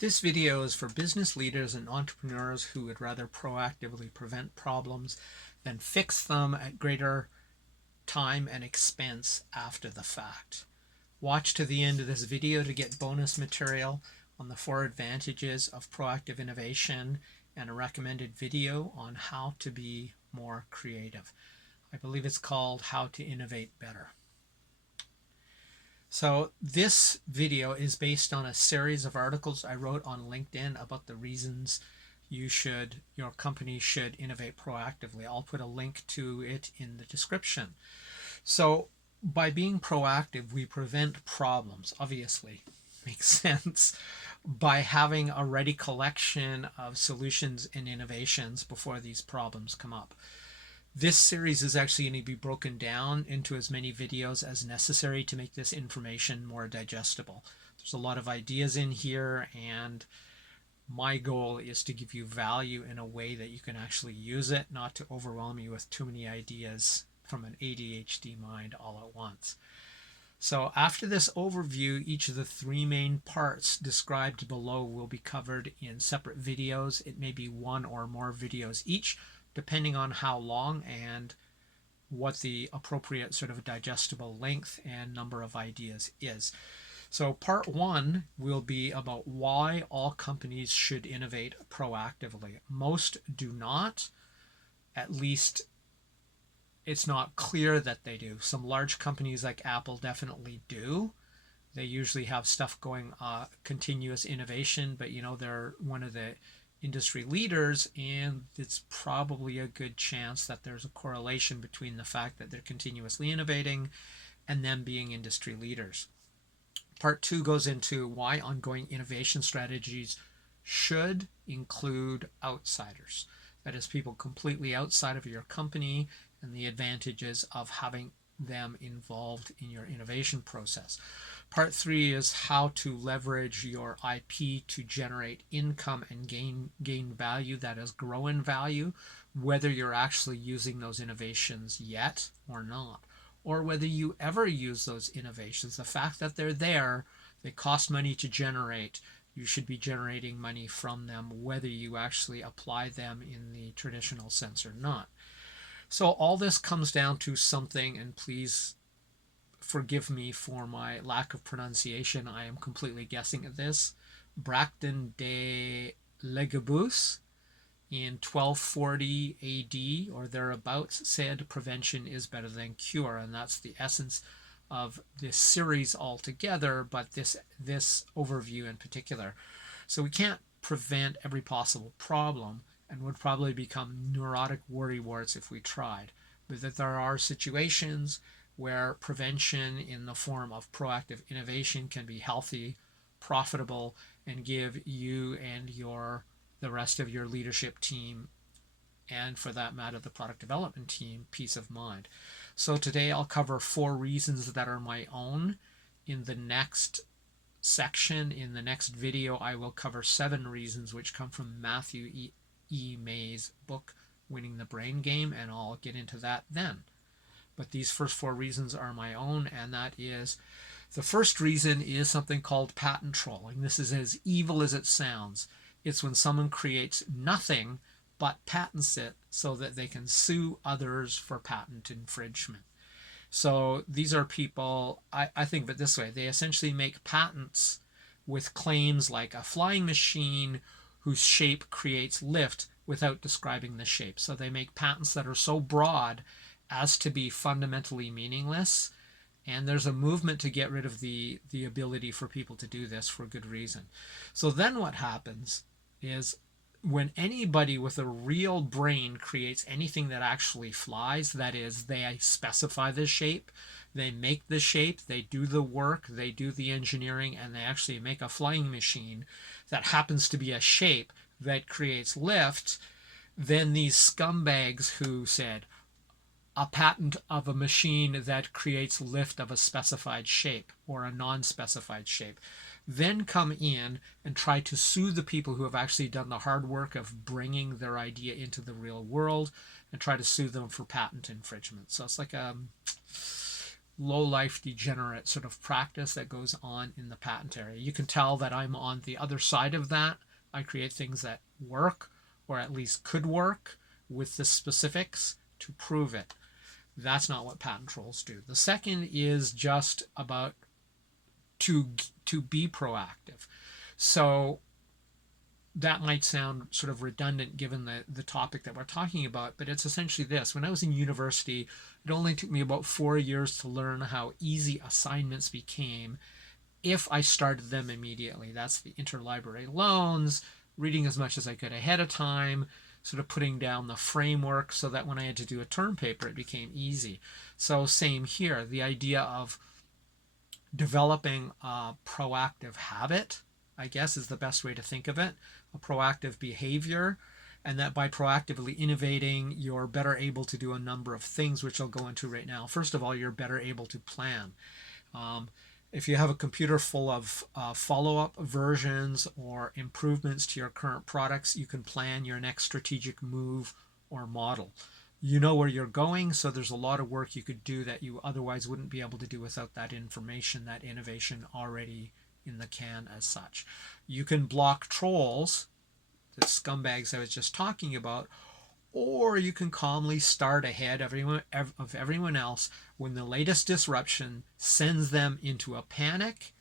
This video is for business leaders and entrepreneurs who would rather proactively prevent problems than fix them at greater time and expense after the fact. Watch to the end of this video to get bonus material on the 4 advantages of proactive innovation and a recommended video on how to be more creative. I believe it's called How to Innovate Better. So this video is based on a series of articles I wrote on LinkedIn about the reasons your company should innovate proactively. I'll put a link to it in the description. So by being proactive, we prevent problems, obviously. Makes sense. By having a ready collection of solutions and innovations before these problems come up. This series is actually going to be broken down into as many videos as necessary to make this information more digestible. There's a lot of ideas in here, and my goal is to give you value in a way that you can actually use it, not to overwhelm you with too many ideas from an ADHD mind all at once. So after this overview, each of the 3 main parts described below will be covered in separate videos. It may be 1 or more videos each, depending on how long and what the appropriate sort of digestible length and number of ideas is. So part 1 will be about why all companies should innovate proactively. Most do not, at least it's not clear that they do. Some large companies like Apple definitely do. They usually have stuff going, continuous innovation, but they're one of the industry leaders, and it's probably a good chance that there's a correlation between the fact that they're continuously innovating and them being industry leaders. Part 2 goes into why ongoing innovation strategies should include outsiders. That is, people completely outside of your company, and the advantages of having them involved in your innovation process. Part 3 is how to leverage your IP to generate income and gain value, that is, grow in value, whether you're actually using those innovations yet or not, or whether you ever use those innovations. The fact that they're there, they cost money to generate, you should be generating money from them, whether you actually apply them in the traditional sense or not. So all this comes down to something, and please forgive me for my lack of pronunciation. I am completely guessing at this. Bracton de Legibus in 1240 AD or thereabouts said prevention is better than cure, and that's the essence of this series altogether, but this overview in particular. So we can't prevent every possible problem, and would probably become neurotic worrywarts if we tried. But that there are situations where prevention in the form of proactive innovation can be healthy, profitable, and give you and the rest of your leadership team, and for that matter the product development team, peace of mind. So today I'll cover 4 reasons that are my own. In the next section, in the next video, I will cover 7 reasons which come from Matthew E. May's book, Winning the Brain Game, and I'll get into that then. But these first 4 reasons are my own, and that is, the first reason is something called patent trolling. This is as evil as it sounds. It's when someone creates nothing but patents it so that they can sue others for patent infringement. So these are people, I think of it this way, they essentially make patents with claims like a flying machine whose shape creates lift without describing the shape. So they make patents that are so broad as to be fundamentally meaningless, and there's a movement to get rid of the ability for people to do this for good reason. So then what happens is, when anybody with a real brain creates anything that actually flies, that is, they specify the shape, they make the shape, they do the work, they do the engineering, and they actually make a flying machine that happens to be a shape that creates lift, then these scumbags who said a patent of a machine that creates lift of a specified shape or a non-specified shape, then come in and try to sue the people who have actually done the hard work of bringing their idea into the real world, and try to sue them for patent infringement. So it's like low-life degenerate sort of practice that goes on in the patent area. You can tell that I'm on the other side of that. I create things that work, or at least could work, with the specifics to prove it. That's not what patent trolls do. The second is just about to be proactive. So that might sound sort of redundant given the topic that we're talking about, but it's essentially this. When I was in university, it only took me about 4 years to learn how easy assignments became if I started them immediately. That's the interlibrary loans, reading as much as I could ahead of time, sort of putting down the framework so that when I had to do a term paper, it became easy. So same here, the idea of developing a proactive habit, I guess, is the best way to think of it, a proactive behavior, and that by proactively innovating, you're better able to do a number of things, which I'll go into right now. First of all, you're better able to plan. If you have a computer full of follow-up versions or improvements to your current products, you can plan your next strategic move or model. You know where you're going, so there's a lot of work you could do that you otherwise wouldn't be able to do without that information, that innovation already in the can as such. You can block trolls, the scumbags I was just talking about, or you can calmly start ahead of everyone else when the latest disruption sends them into a panic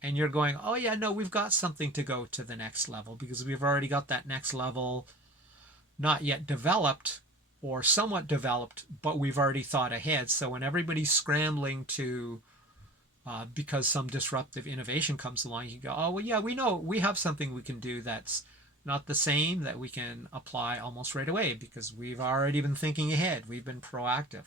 and you're going, oh yeah, no, we've got something to go to the next level because we've already got that next level not yet developed or somewhat developed, but we've already thought ahead. So when everybody's scrambling to because some disruptive innovation comes along, you go, oh, well, yeah, we know we have something we can do that's not the same that we can apply almost right away because we've already been thinking ahead. We've been proactive.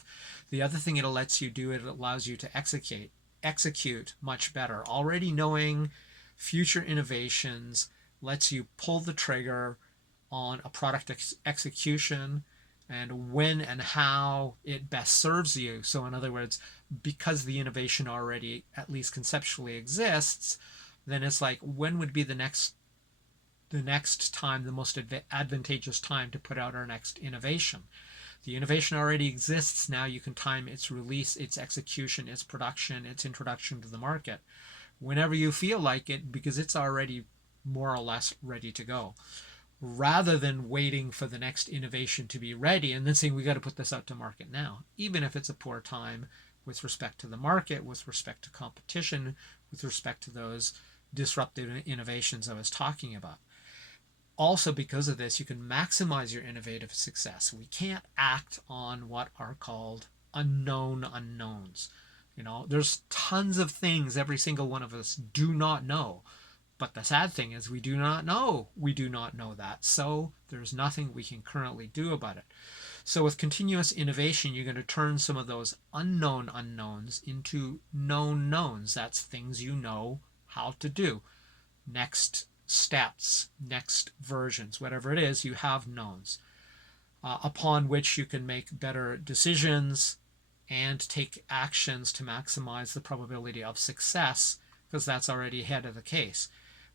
The other thing it lets you do, it allows you to execute much better. Already knowing future innovations lets you pull the trigger on a product execution and when and how it best serves you. So in other words, because the innovation already at least conceptually exists, then it's like, when would be the next time, the most advantageous time to put out our next innovation? The innovation already exists. Now you can time its release, its execution, its production, its introduction to the market whenever you feel like it, because it's already more or less ready to go, rather than waiting for the next innovation to be ready and then saying we got to put this out to market now, even if it's a poor time with respect to the market, with respect to competition, with respect to those disruptive innovations I was talking about. Also, because of this, you can maximize your innovative success. We can't act on what are called unknown unknowns. There's tons of things every single one of us do not know. But the sad thing is we do not know that. So there's nothing we can currently do about it. So with continuous innovation, you're going to turn some of those unknown unknowns into known knowns. That's things you know how to do. Next steps, next versions, whatever it is, you have knowns upon which you can make better decisions and take actions to maximize the probability of success, because that's already ahead of the case.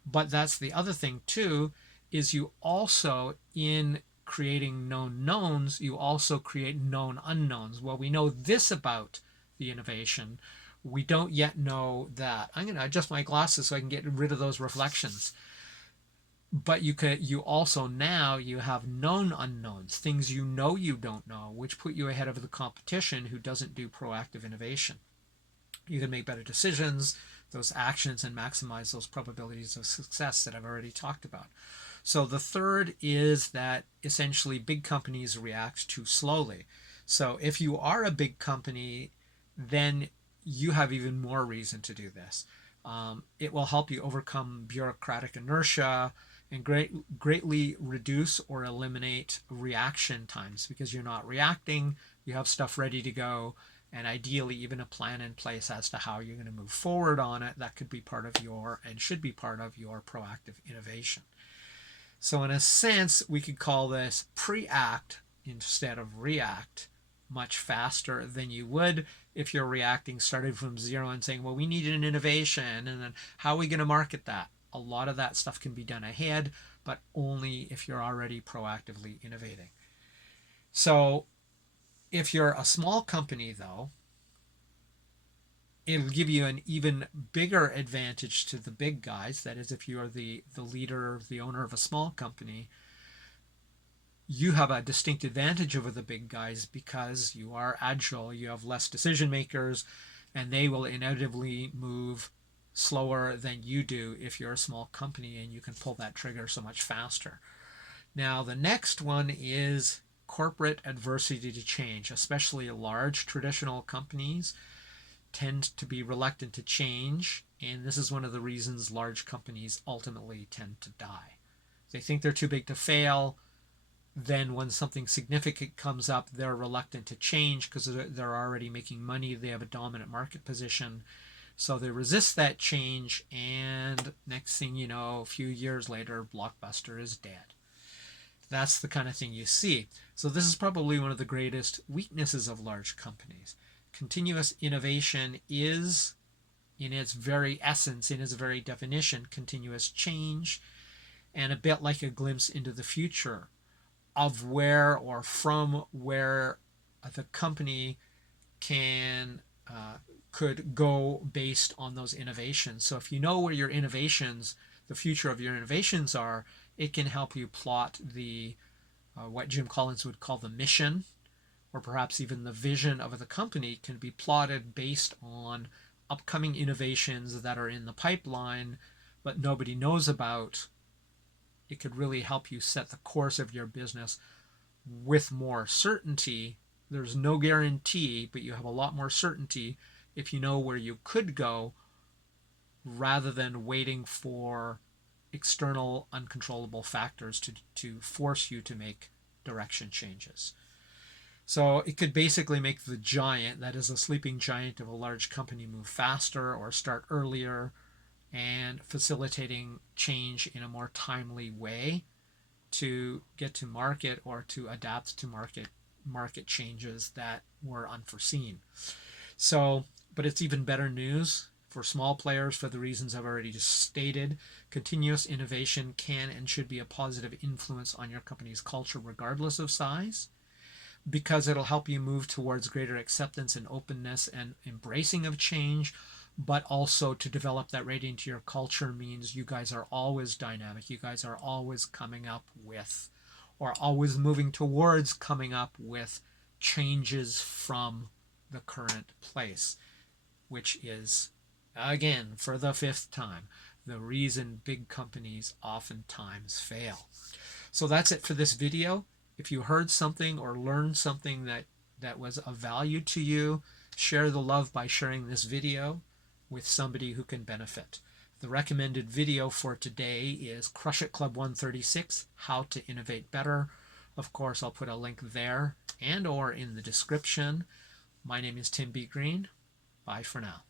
But that's the other thing too, is you also, in creating known knowns, you also create known unknowns. Well, we know this about the innovation. We don't yet know that. I'm going to adjust my glasses so I can get rid of those reflections. But you also now you have known unknowns, things you know you don't know, which put you ahead of the competition who doesn't do proactive innovation. You can make better decisions, those actions, and maximize those probabilities of success that I've already talked about. So the third is that essentially big companies react too slowly. So if you are a big company, then you have even more reason to do this. It will help you overcome bureaucratic inertia and greatly reduce or eliminate reaction times, because you're not reacting, you have stuff ready to go, and ideally even a plan in place as to how you're going to move forward on it. That could be part of your, and should be part of your, proactive innovation. So in a sense, we could call this pre-act instead of react, much faster than you would if you're reacting, starting from zero and saying, well, we need an innovation, and then how are we going to market that? A lot of that stuff can be done ahead, but only if you're already proactively innovating. So if you're a small company, though, it'll give you an even bigger advantage to the big guys. That is, if you are the leader, the owner of a small company, you have a distinct advantage over the big guys because you are agile, you have less decision makers, and they will inevitably move slower than you do if you're a small company, and you can pull that trigger so much faster. Now, the next one is corporate adversity to change, especially large traditional companies tend to be reluctant to change, and this is one of the reasons large companies ultimately tend to die. They think they're too big to fail. Then when something significant comes up, they're reluctant to change because they're already making money. They have a dominant market position. So they resist that change, and next thing you know, a few years later, Blockbuster is dead. That's the kind of thing you see. So this is probably one of the greatest weaknesses of large companies. Continuous innovation is, in its very essence, in its very definition, continuous change, and a bit like a glimpse into the future of where or from where the company can could go based on those innovations. So if you know where your innovations, the future of your innovations are, it can help you plot the what Jim Collins would call the mission, or perhaps even the vision of the company can be plotted based on upcoming innovations that are in the pipeline but nobody knows about. It could really help you set the course of your business with more certainty. There's no guarantee, but you have a lot more certainty if you know where you could go rather than waiting for external uncontrollable factors to force you to make direction changes. So it could basically make the giant, that is a sleeping giant of a large company, move faster or start earlier, and facilitating change in a more timely way to get to market or to adapt to market changes that were unforeseen. So, but it's even better news for small players for the reasons I've already just stated. Continuous innovation can and should be a positive influence on your company's culture regardless of size, because it'll help you move towards greater acceptance and openness and embracing of change. But also, to develop that right into your culture means you guys are always dynamic. You guys are always coming up with, or always moving towards coming up with changes from the current place, which is, again, for the fifth time, the reason big companies oftentimes fail. So that's it for this video. If you heard something or learned something that was of value to you, share the love by sharing this video with somebody who can benefit. The recommended video for today is Crush It Club 136, How to Innovate Better. Of course, I'll put a link there and or in the description. My name is Tim B. Green. Bye for now.